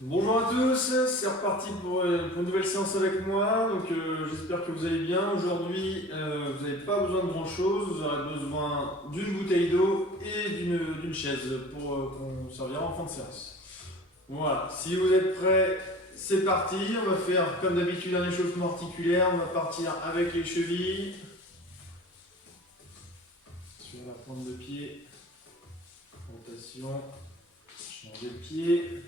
Bonjour à tous, c'est reparti pour une nouvelle séance avec moi. Donc j'espère que vous allez bien. Aujourd'hui, vous n'avez pas besoin de grand chose. Vous aurez besoin d'une bouteille d'eau et d'une chaise pour qu'on servira en fin de séance. Voilà, si vous êtes prêts, c'est parti. On va faire comme d'habitude un échauffement articulaire. On va partir avec les chevilles sur la pointe de pied. Rotation, changer de pied.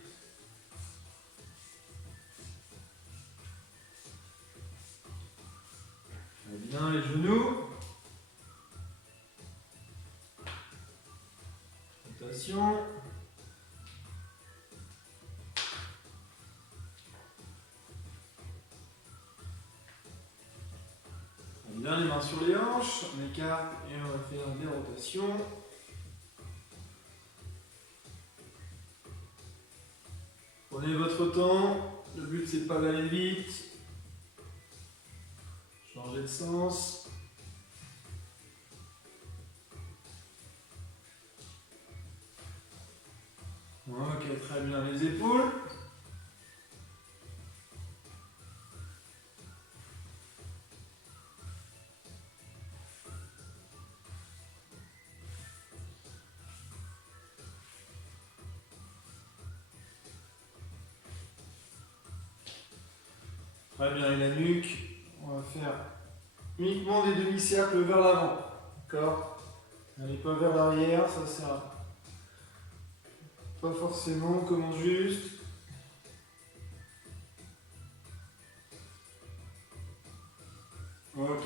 Bien les genoux. Rotation. Bien les mains sur les hanches, on écarte et on va faire des rotations. Prenez votre temps, le but c'est pas d'aller vite. Changez de sens. Ok, très bien, les épaules. Très bien, et la nuque. On va faire uniquement des demi-cercles vers l'avant. D'accord? N'allez pas vers l'arrière, ça sert pas forcément, on commence juste. Ok.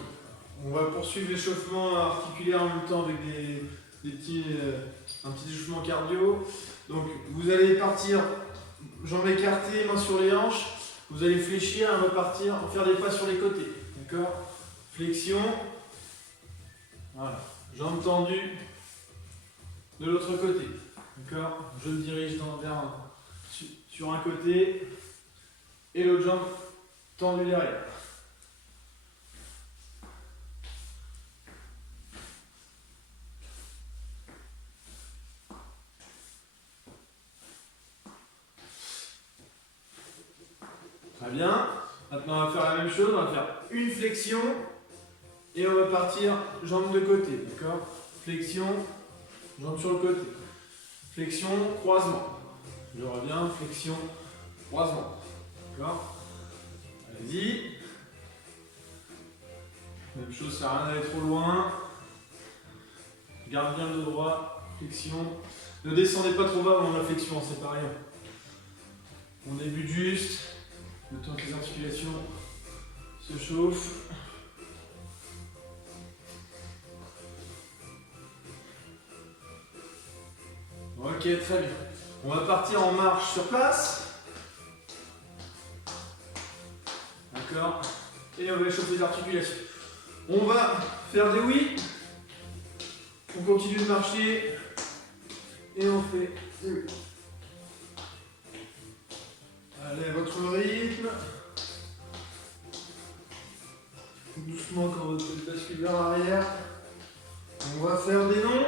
On va poursuivre l'échauffement articulaire en même temps avec un petit échauffement cardio. Donc vous allez partir, jambes écartées, mains sur les hanches. Vous allez fléchir et repartir, faire des pas sur les côtés. D'accord? Flexion. Voilà. Jambes tendues de l'autre côté. D'accord? Je me dirige sur un côté et l'autre jambe tendue derrière. Très bien. Maintenant, on va faire la même chose. On va faire une flexion et on va partir jambes de côté. D'accord? Flexion, jambes sur le côté. Flexion, croisement. Je reviens, flexion, croisement. D'accord? Allez-y. Même chose, ça sert à rien d'aller trop loin. Garde bien le dos droit. Flexion. Ne descendez pas trop bas avant la flexion, c'est pas rien. On débute juste. Le temps que les articulations se chauffent. Ok, très bien. On va partir en marche sur place. D'accord? Et on va échauffer les articulations. On va faire des oui. On continue de marcher. Et on fait des oui. Allez, à votre rythme. Doucement quand votre tête bascule vers l'arrière. On va faire des noms.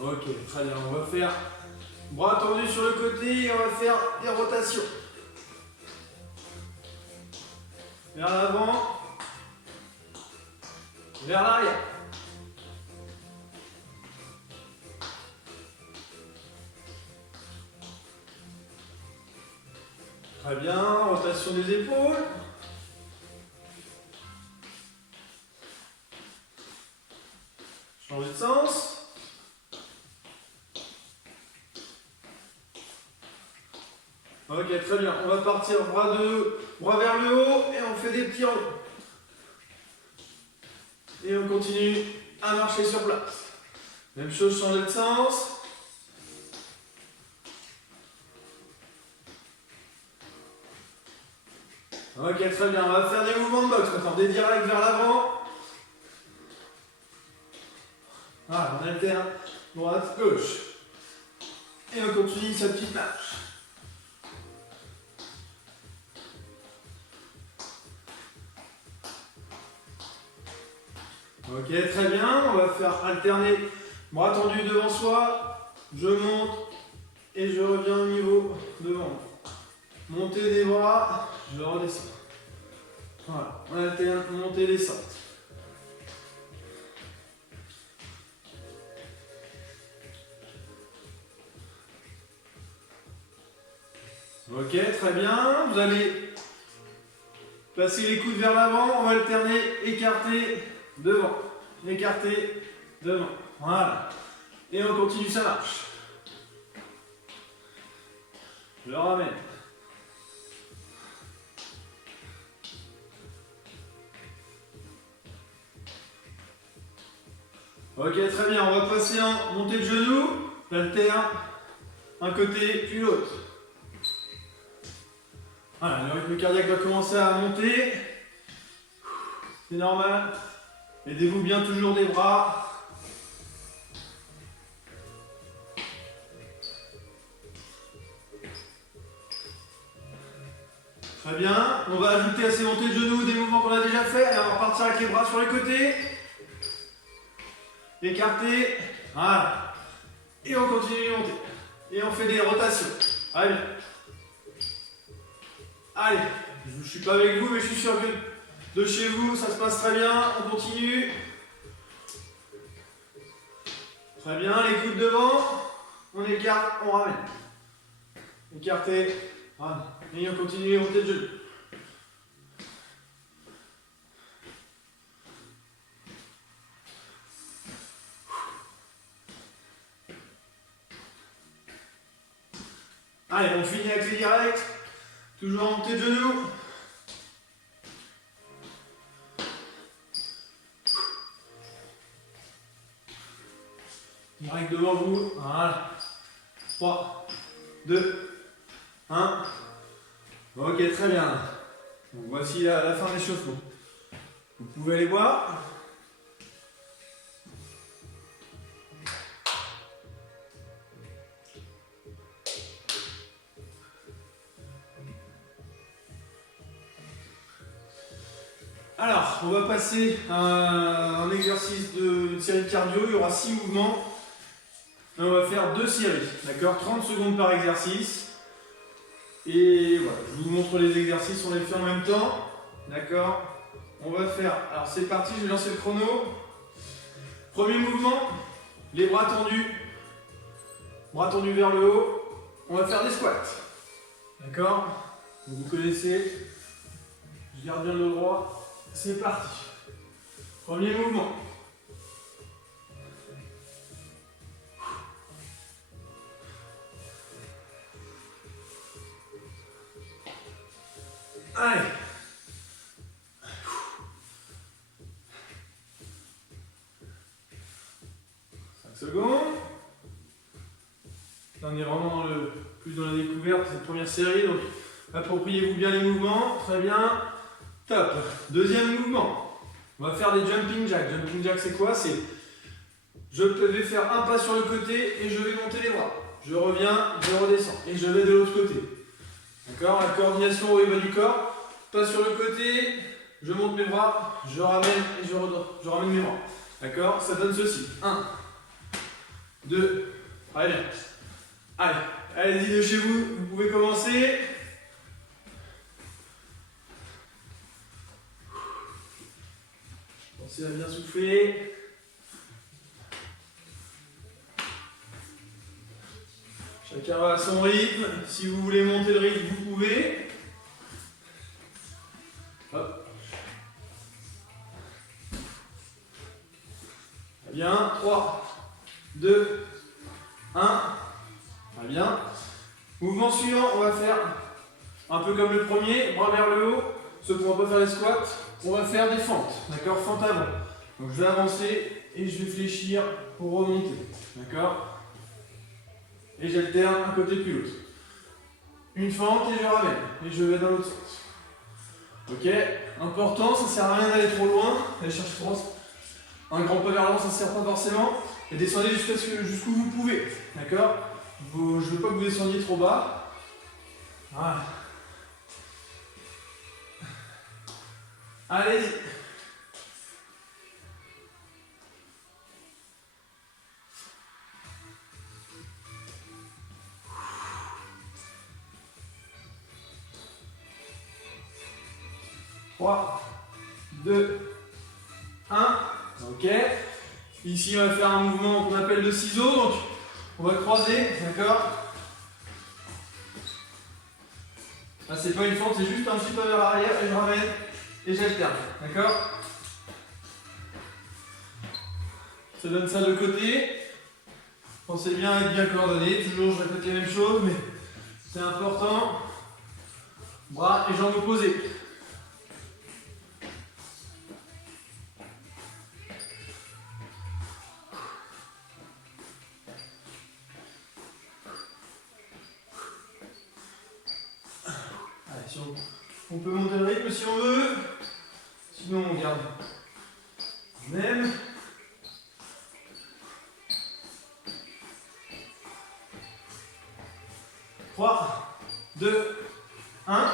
Ok, très bien. On va faire bras tendus sur le côté et on va faire des rotations. Vers l'avant, vers l'arrière. Très bien, rotation des épaules. Changer de sens. Ok, très bien. On va partir bras vers le haut et on fait des petits ronds. Et on continue à marcher sur place. Même chose, changer de sens. Ok, très bien. On va faire des mouvements de boxe maintenant. Des directs vers l'avant. Voilà, on alterne droite, gauche. Et on continue sa petite marche. Ok, très bien. On va faire alterner bras tendus devant soi. Je monte et je reviens au niveau devant. Montée des bras, je redescends. Voilà, on alterne, montée, descente. Ok, très bien. Vous allez passer les coudes vers l'avant. On va alterner, écarter, devant. Écarter, devant. Voilà. Et on continue, ça marche. Je le ramène. Ok, très bien. On va passer en montée de genou. J'alterne un côté puis l'autre. Voilà, le rythme cardiaque va commencer à monter. C'est normal. Aidez-vous bien toujours des bras. Très bien. On va ajouter à ces montées de genoux des mouvements qu'on a déjà fait. Et on va repartir avec les bras sur les côtés. Écarter. Voilà. Et on continue de monter. Et on fait des rotations. Allez. Allez. Je ne suis pas avec vous, mais je suis sûr que de chez vous, ça se passe très bien. On continue. Très bien. Les coudes devant. On écarte, on ramène. Écarter. Voilà. Et on continue les montées de genoux. Allez, on finit avec les directs. Toujours en montée de genoux. Direct devant vous. Voilà. 3, 2, 1. Ok, très bien. Donc, voici la fin de l'échauffement. Vous pouvez aller voir. Alors, on va passer à un exercice d'une série de cardio. Il y aura 6 mouvements. Et on va faire 2 séries. D'accord, 30 secondes par exercice. Et voilà, je vous montre les exercices, on les fait en même temps. D'accord, on va faire. Alors c'est parti, je vais lancer le chrono. Premier mouvement, les bras tendus. Bras tendus vers le haut. On va faire des squats. D'accord, vous connaissez. Je garde bien le droit. C'est parti. Premier mouvement. Allez. 5 secondes. Là, on est vraiment plus dans la découverte de cette première série. Donc, appropriez-vous bien les mouvements. Très bien. Top. Deuxième mouvement. On va faire des jumping jacks. Jumping jacks, c'est quoi? C'est je vais faire un pas sur le côté et je vais monter les bras. Je reviens, je redescends et je vais de l'autre côté. D'accord? La coordination au bas du corps. Pas sur le côté, je monte mes bras, je ramène et je ramène mes bras. D'accord? Ça donne ceci. 1, 2, allez bien. Allez, allez-y de chez vous, vous pouvez commencer. Pensez à bien souffler. Chacun va à son rythme. Si vous voulez monter le rythme, vous pouvez. Hop. Très bien. 3, 2, 1. Très bien. Mouvement suivant, on va faire un peu comme le premier, bras vers le haut. Ceux qui ne vont pas faire les squats, on va faire des fentes. D'accord? Fente avant. Donc je vais avancer et je vais fléchir pour remonter. D'accord? Et j'alterne un côté puis l'autre. Une fente et je ramène. Et je vais dans l'autre sens. Ok? Important, ça ne sert à rien d'aller trop loin. Aller chercher trop. Un grand pas vers l'avant, ça ne sert pas forcément. Et descendez jusqu'où vous pouvez. D'accord? Je ne veux pas que vous descendiez trop bas. Voilà. Allez-y. 3, 2, 1. Ok. Ici, on va faire un mouvement qu'on appelle le ciseau. Donc, on va croiser, d'accord? Là, c'est pas une fente, c'est juste un petit pas vers l'arrière et je ramène et j'alterne, d'accord? Ça donne ça de côté. Pensez bien à être bien coordonné. Toujours, je répète les mêmes choses, mais c'est important. Bras et jambes opposées. Allez, si on peut monter le rythme si on veut. Sinon, on garde même. Trois, 2, 1.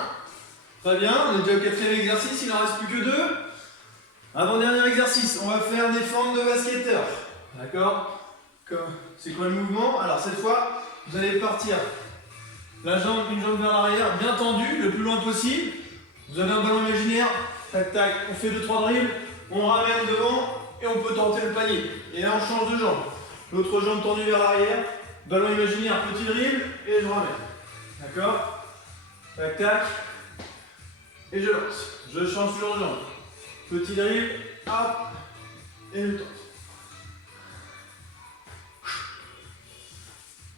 Très bien, on est déjà au quatrième exercice, il n'en reste plus que 2. Avant-dernier exercice, on va faire des fentes de basketteur. D'accord? C'est quoi le mouvement? Alors cette fois, vous allez partir une jambe vers l'arrière, bien tendue, le plus loin possible. Vous avez un ballon imaginaire, tac tac, on fait 2-3 dribbles, on ramène devant et on peut tenter le panier. Et là on change de jambe. L'autre jambe tendue vers l'arrière, ballon imaginaire, petit dribble et je ramène. D'accord? Tac tac. Et je lance. Je change sur jambe. Petit dribble, hop, et je tente.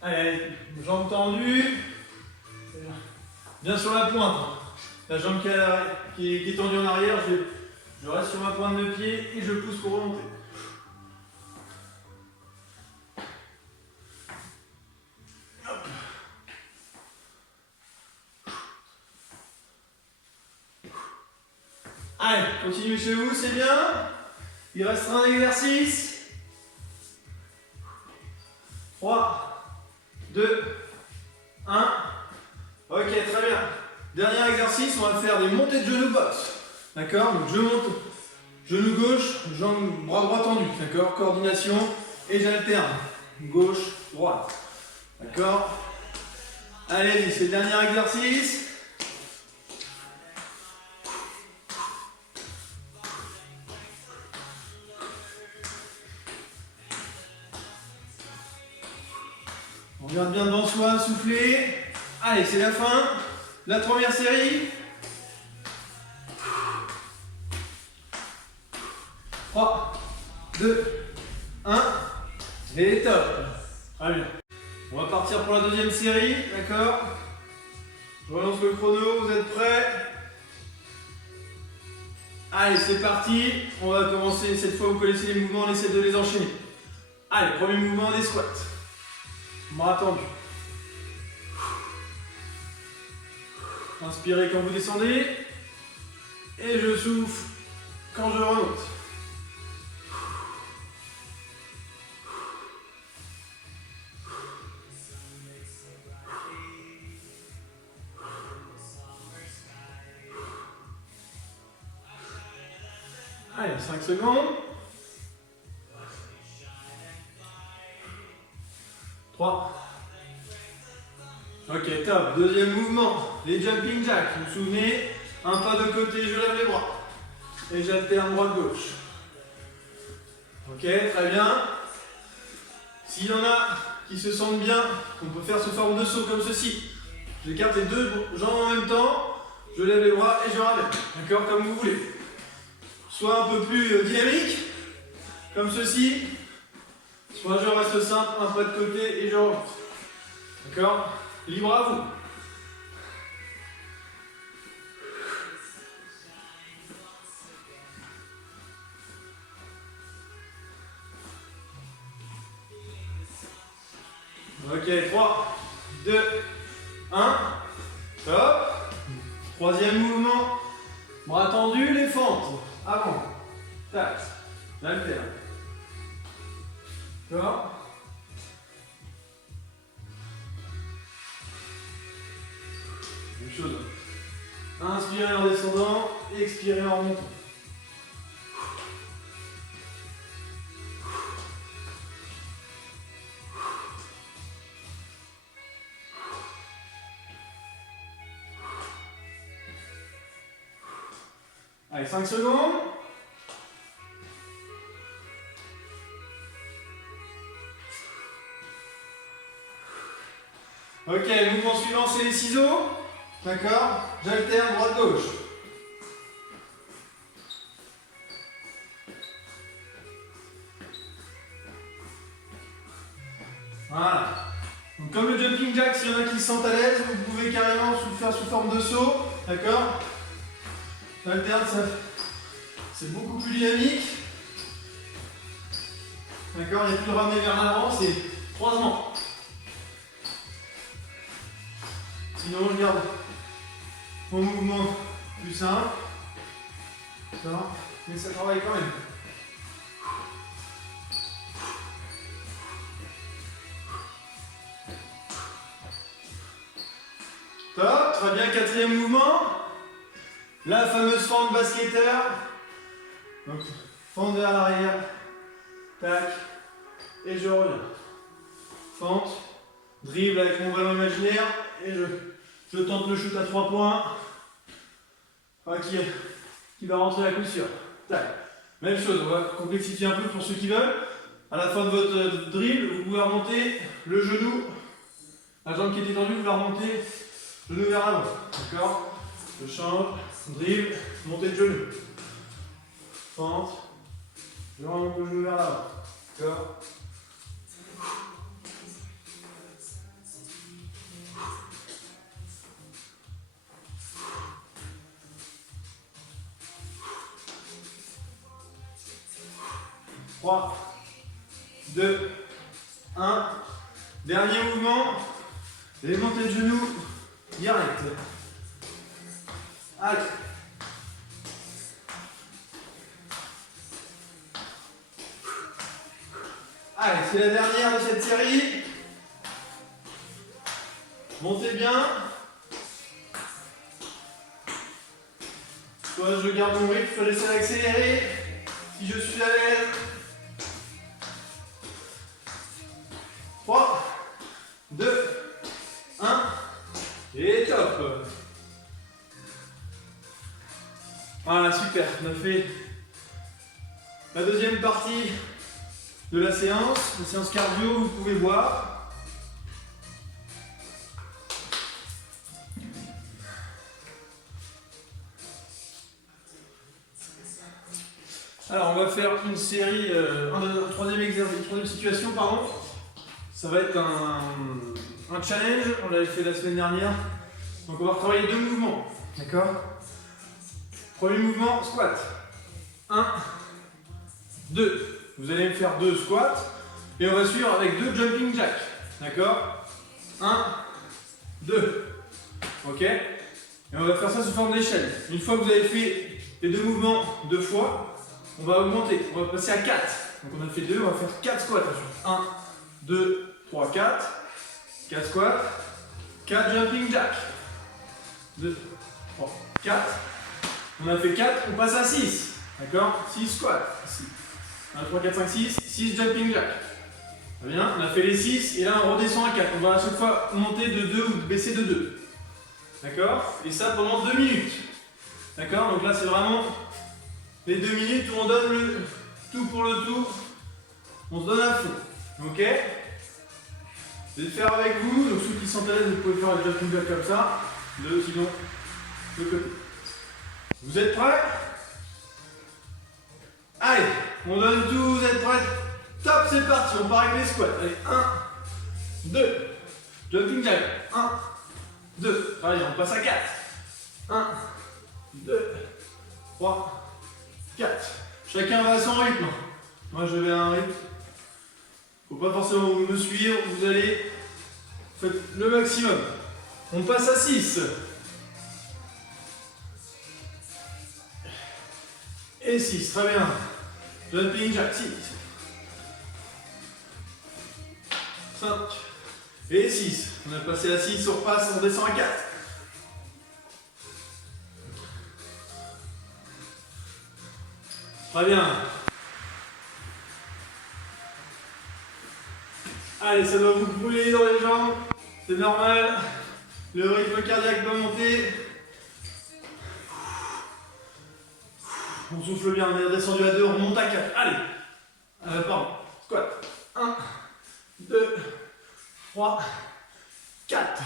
Allez, jambe tendue. Bien sur la pointe. La jambe qui est tendue en arrière, je reste sur ma pointe de pied et je pousse pour remonter. Hop. Allez, continuez chez vous, c'est bien. Il restera un exercice. 3, 2, 1. Ok, très bien. Dernier exercice, on va faire des montées de genoux box. D'accord? Donc je monte, genou gauche, jambe, bras droit tendu. D'accord? Coordination. Et j'alterne. Gauche, droite. D'accord? Allez-y, c'est le dernier exercice. On regarde bien devant soi, souffler. Allez, c'est la fin. La première série. 3, 2, 1. Et top. Très bien. On va partir pour la deuxième série, d'accord? Je relance le chrono, vous êtes prêts? Allez, c'est parti. On va commencer, cette fois vous connaissez les mouvements, on essaie de les enchaîner. Allez, premier mouvement des squats. Bras tendus. Inspirez quand vous descendez. Et je souffle quand je remonte. Allez, 5 secondes. 3. Ok, top. Deuxième mouvement, les jumping jacks. Vous vous souvenez, un pas de côté, je lève les bras. Et j'alterne droite-gauche. Ok, très bien. S'il y en a qui se sentent bien, on peut faire sous forme de saut comme ceci. J'écarte les deux jambes en même temps, je lève les bras et je ramène. D'accord, comme vous voulez. Soit un peu plus dynamique, comme ceci. Soit je reste simple, un pas de côté et je remonte. D'accord? Libre à vous. Ok, 3, 2, 1. Top. Troisième mouvement. Bras tendus, les fentes. Avant. Tac. J'alterne. D'accord? Même chose. Inspirez en descendant, expirez en remontant. Allez, 5 secondes. Ok, mouvement suivant, c'est les ciseaux. D'accord? J'alterne droite-gauche. Voilà. Donc, comme le jumping jack, s'il y en a qui se sentent à l'aise, vous pouvez carrément le faire sous forme de saut. D'accord? J'alterne, c'est beaucoup plus dynamique. D'accord? Il n'y a plus de ramener vers l'avant, c'est croisement. Sinon, je garde mon mouvement plus simple. Ça, mais ça travaille quand même. Top, très bien, quatrième mouvement. La fameuse fente basketteur. Donc, fente vers l'arrière. Tac. Et je reviens. Fente. Dribble avec mon ballon imaginaire. Et je tente le shoot à 3 points. Qui va rentrer à coup sûr. Tac. Même chose, on va complexifier un peu pour ceux qui veulent. À la fin de votre dribble, vous pouvez remonter le genou. La jambe qui était tendue, vous la remontez genou vers l'avant. D'accord? Je change, dribble, montée de genou. Fente. Je remonte le genou vers l'avant. D'accord? Trois, 2, 1. Dernier mouvement. Les montées de genoux directes. Allez. Allez, c'est la dernière de cette série. Montez bien. Soit je garde mon rythme, soit j'essaie d'accélérer. Si je suis à l'aise. 3, 2, 1. Et top. Voilà, super. On a fait la deuxième partie de la séance cardio, vous pouvez voir. Alors, on va faire une série, troisième situation, pardon. Ça va être un challenge, on l'avait fait la semaine dernière. Donc, on va retravailler 2 mouvements. D'accord? Premier mouvement, squat. 1, 2. Vous allez me faire 2 squats. Et on va suivre avec 2 jumping jacks. D'accord? 1, 2. Ok? Et on va faire ça sous forme d'échelle. Une fois que vous avez fait les 2 mouvements 2 fois, on va augmenter. On va passer à 4. Donc on a fait 2, on va faire 4 squats. 1, 2, 3, 4. 4 squats. 4 jumping jacks. 2, 3, 4. On a fait 4, on passe à 6. D'accord? 6 squats. 1, 3, 4, 5, 6. 6 jumping jacks. Très bien, on a fait les 6 et là on redescend à 4. On va à chaque fois monter de 2 ou baisser de 2. D'accord? Et ça pendant 2 minutes. D'accord? Donc là c'est vraiment les 2 minutes où on donne le tout pour le tout. On se donne à fond. Ok? Je vais le faire avec vous. Donc ceux qui sont à l'aise, vous pouvez faire le jumping jack comme ça. Sinon, de côté. Vous êtes prêts? Allez, on donne tout, vous êtes prêts? Top, c'est parti, on part avec les squats. Allez, 1, 2, jumping jack, 1, 2. Allez, on passe à 4. 1, 2, 3, 4. Chacun va à son rythme. Moi, je vais à un rythme. Faut pas forcément me suivre, vous allez faire le maximum. On passe à 6. Et 6, très bien. Jumping jack, 6. 5. Et 6. On a passé à 6, on repasse, on descend à 4. Très bien. Allez, ça doit vous brûler dans les jambes. C'est normal. Le rythme cardiaque doit monter. On souffle bien, on est redescendu à 2, on remonte à 4. Allez. Pardon. Squat. 1, 2, 3, 4.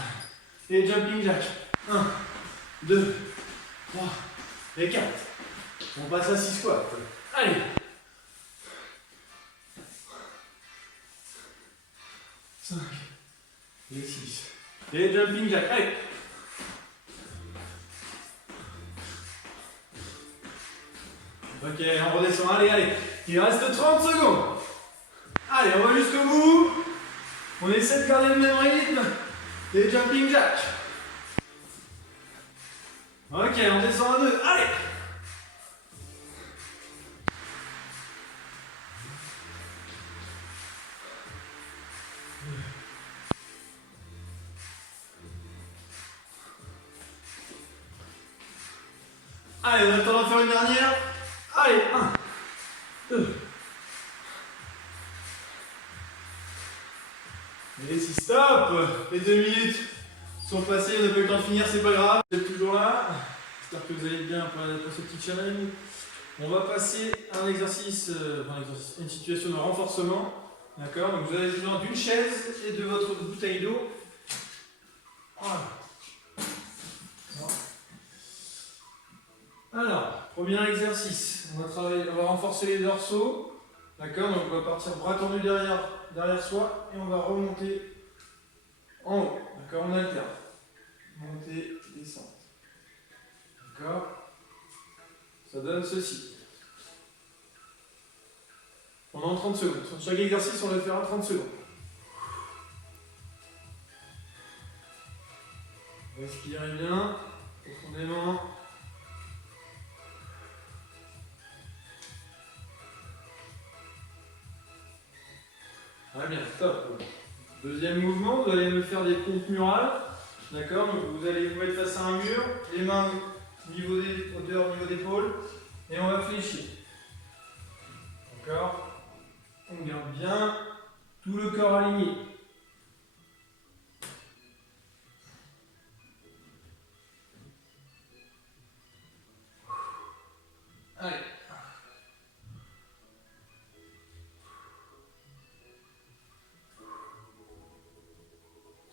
Et jumping jack. 1, 2, 3 et 4. On passe à 6 squats. Allez. 5 et 6. Et jumping jack. Allez. Ok, on redescend. Allez, allez. Il reste 30 secondes. Allez, on va jusqu'au bout. On essaie de garder le même rythme. Et jumping jack. Ok, on descend à 2. Allez. Allez, on a le temps d'en faire une dernière. Allez, 1, 2. Et si stop, les 2 minutes sont passées, on n'a pas eu le temps de finir, c'est pas grave. Vous êtes toujours là. J'espère que vous allez bien pour ce petit challenge. On va passer à un exercice, une situation de renforcement. D'accord. Donc vous avez besoin d'une chaise et de votre bouteille d'eau. Voilà. Alors, premier exercice. On va renforcer les dorsaux. D'accord. Donc on va partir bras tendus derrière soi et on va remonter en haut. D'accord. On alterne. Montée, descente. D'accord. Ça donne ceci. Pendant 30 secondes. Sur chaque exercice, on le fera 30 secondes. Respirez bien, profondément. Très bien, top. Deuxième mouvement, vous allez me faire des pompes murales. D'accord. Donc vous allez vous mettre face à un mur, les mains hauteur au niveau d'épaule, et on va fléchir. D'accord. On garde bien tout le corps aligné. Allez.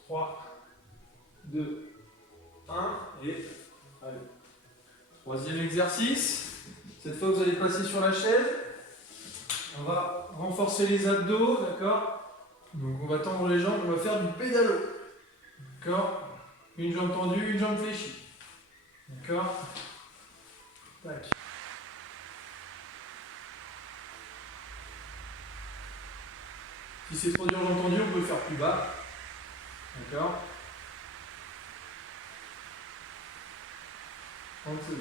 3, 2, 1 et allez. Troisième exercice. Cette fois, vous allez passer sur la chaise. On va renforcer les abdos, d'accord? Donc on va tendre les jambes, on va faire du pédalo. D'accord? Une jambe tendue, une jambe fléchie. D'accord? Tac. Si c'est trop dur jambe tendue, on peut le faire plus bas. D'accord? 30 secondes.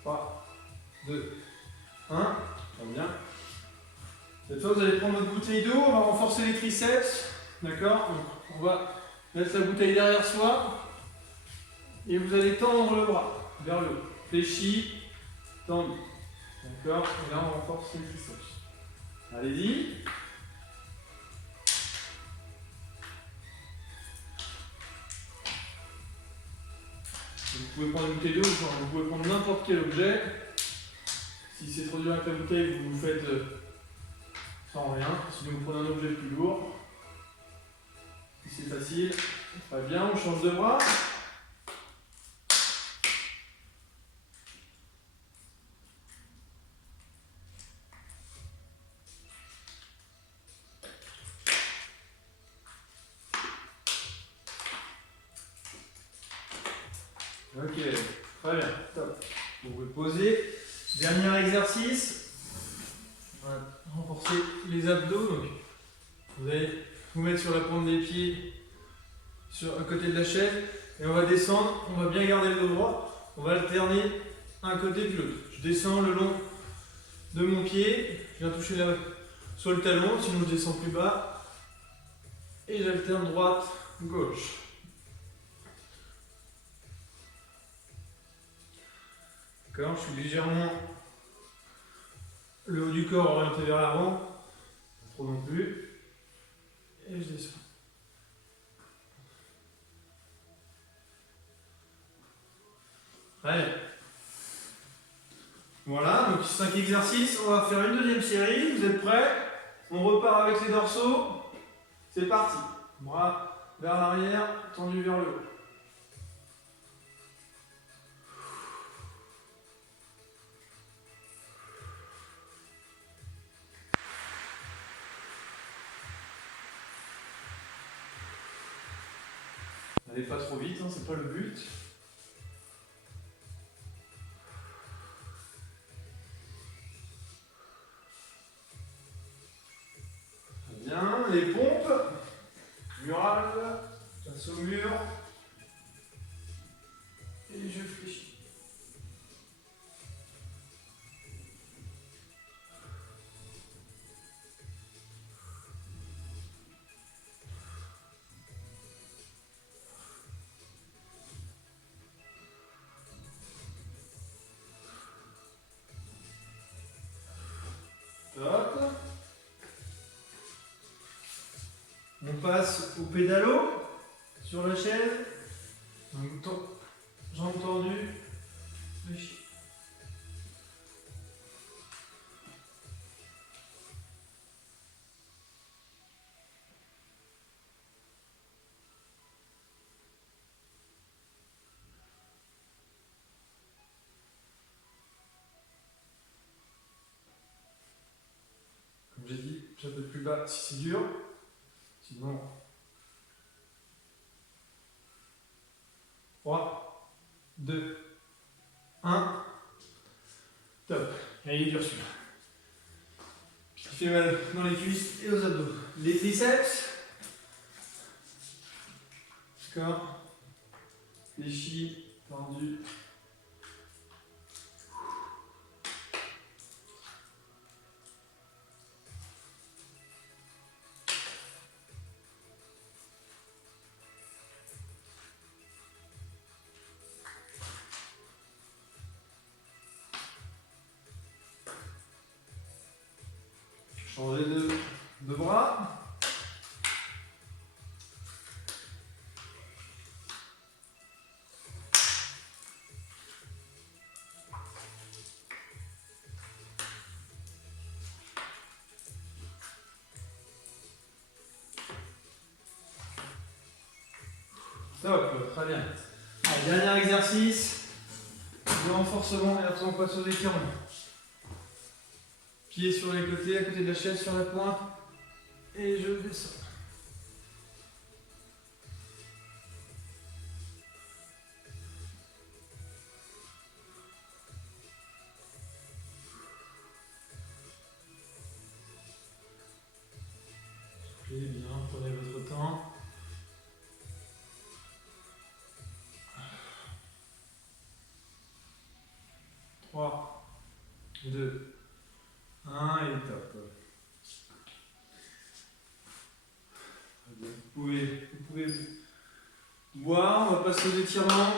Trois, 2, 1. Très bien. Cette fois, vous allez prendre votre bouteille d'eau, on va renforcer les triceps. D'accord? On va mettre la bouteille derrière soi. Et vous allez tendre le bras vers le haut. Fléchi, tendu. D'accord? Et là, on renforce les triceps. Allez-y. Vous pouvez prendre une bouteille d'eau, vous pouvez prendre n'importe quel objet. Si c'est trop dur avec la bouteille, vous faites sans rien. Sinon, vous prenez un objet plus lourd. Si c'est facile, très bien, on change de bras. Ok, très bien, top. Vous pouvez poser. Dernier exercice. On va renforcer les abdos. Donc, vous allez vous mettre sur la pointe des pieds à côté de la chaise. Et on va descendre. On va bien garder le dos droit. On va alterner un côté puis l'autre. Je descends le long de mon pied. Je viens toucher soit le talon, sinon je descends plus bas. Et j'alterne droite, gauche. D'accord, je suis légèrement le haut du corps orienté vers l'avant. trop non plus. Et je descends. Allez. Voilà, donc 5 exercices. On va faire une deuxième série. Vous êtes prêts? On repart avec les dorsaux. C'est parti. Bras vers l'arrière, tendu vers le haut. N'allez pas trop vite, hein, c'est pas le but. Bien, les pompes, murales, passe au mur, et je fléchis. Top. On passe au pédalo sur la chaise. Donc, jambes tendues, fléchis. Comme j'ai dit, un peu plus bas si c'est dur. Sinon, 3, 2, 1. Top. Et il est dur celui-là. Qui fait mal dans les cuisses et aux abdos. Les triceps. D'accord. Fléchis, tendu. Changer de bras. Top, très bien. Allez, dernier exercice de renforcement et après on passe aux étirements. Pieds sur les côtés, à côté de la chaise, sur la pointe. Et je descends. Soufflez bien, prenez votre temps. Trois, 2, 1 et top. Vous pouvez boire, on va passer aux étirements.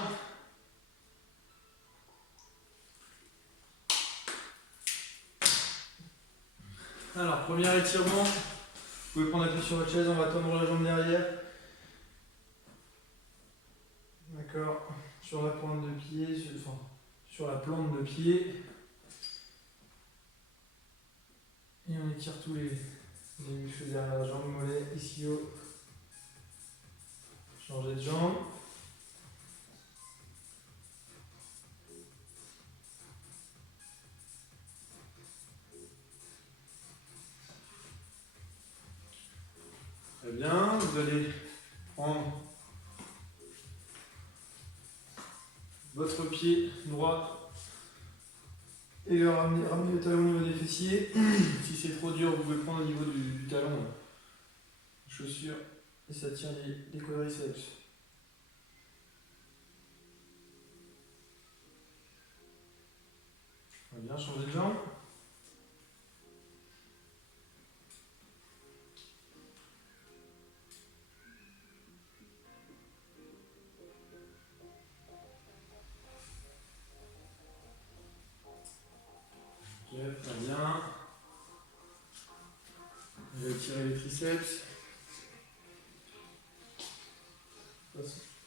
Alors, premier étirement, vous pouvez prendre appui sur votre chaise, on va tendre la jambe derrière. D'accord, sur la pointe de pied, sur la plante de pied. Et on étire tous les muscles derrière la jambe, mollet, ischio. Changer de jambe. Très bien, vous allez prendre votre pied droit et le ramener le talon au niveau des fessiers. Si c'est trop dur, vous pouvez prendre au niveau du talon, chaussure, et ça tient les quadriceps. On va bien changer de jambe. Ok, très bien. Et triceps.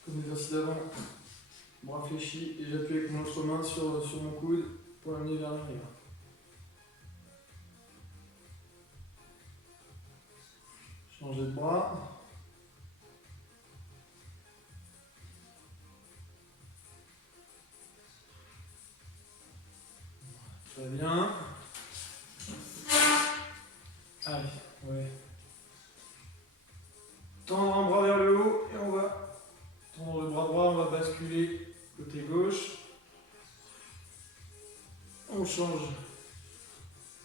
Comme l'exercice d'avant, bras fléchis et j'appuie avec mon autre main sur mon coude pour l'amener vers l'arrière. Changer de bras. Très bien. Allez, ouais. Tendre un bras vers le haut et on va tendre le bras droit, on va basculer côté gauche. On change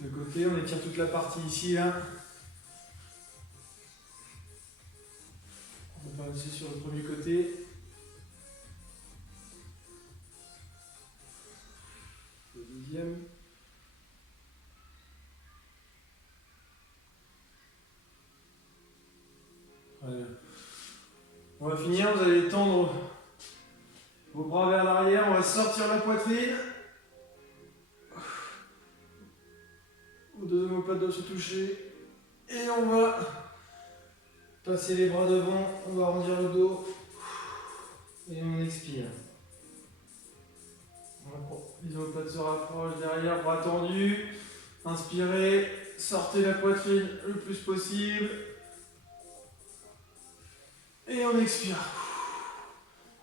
de côté, on étire toute la partie ici là. On va passer sur le premier côté. Le deuxième. Voilà. On va finir, vous allez tendre vos bras vers l'arrière, on va sortir la poitrine. Vos deux omoplates doivent se toucher. Et on va passer les bras devant, on va arrondir le dos. Et on expire. Les omoplates se rapprochent derrière, bras tendus. Inspirez, sortez la poitrine le plus possible. Et on expire.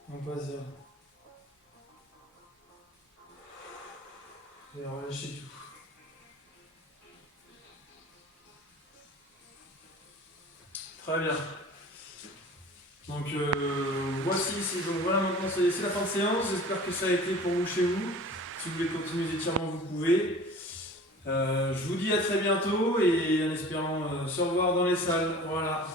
On passe vers. Et relâchez tout. Très bien. Donc voilà maintenant c'est la fin de séance. J'espère que ça a été pour vous chez vous. Si vous voulez continuer les étirements, vous pouvez. Je vous dis à très bientôt et en espérant se revoir dans les salles. Voilà.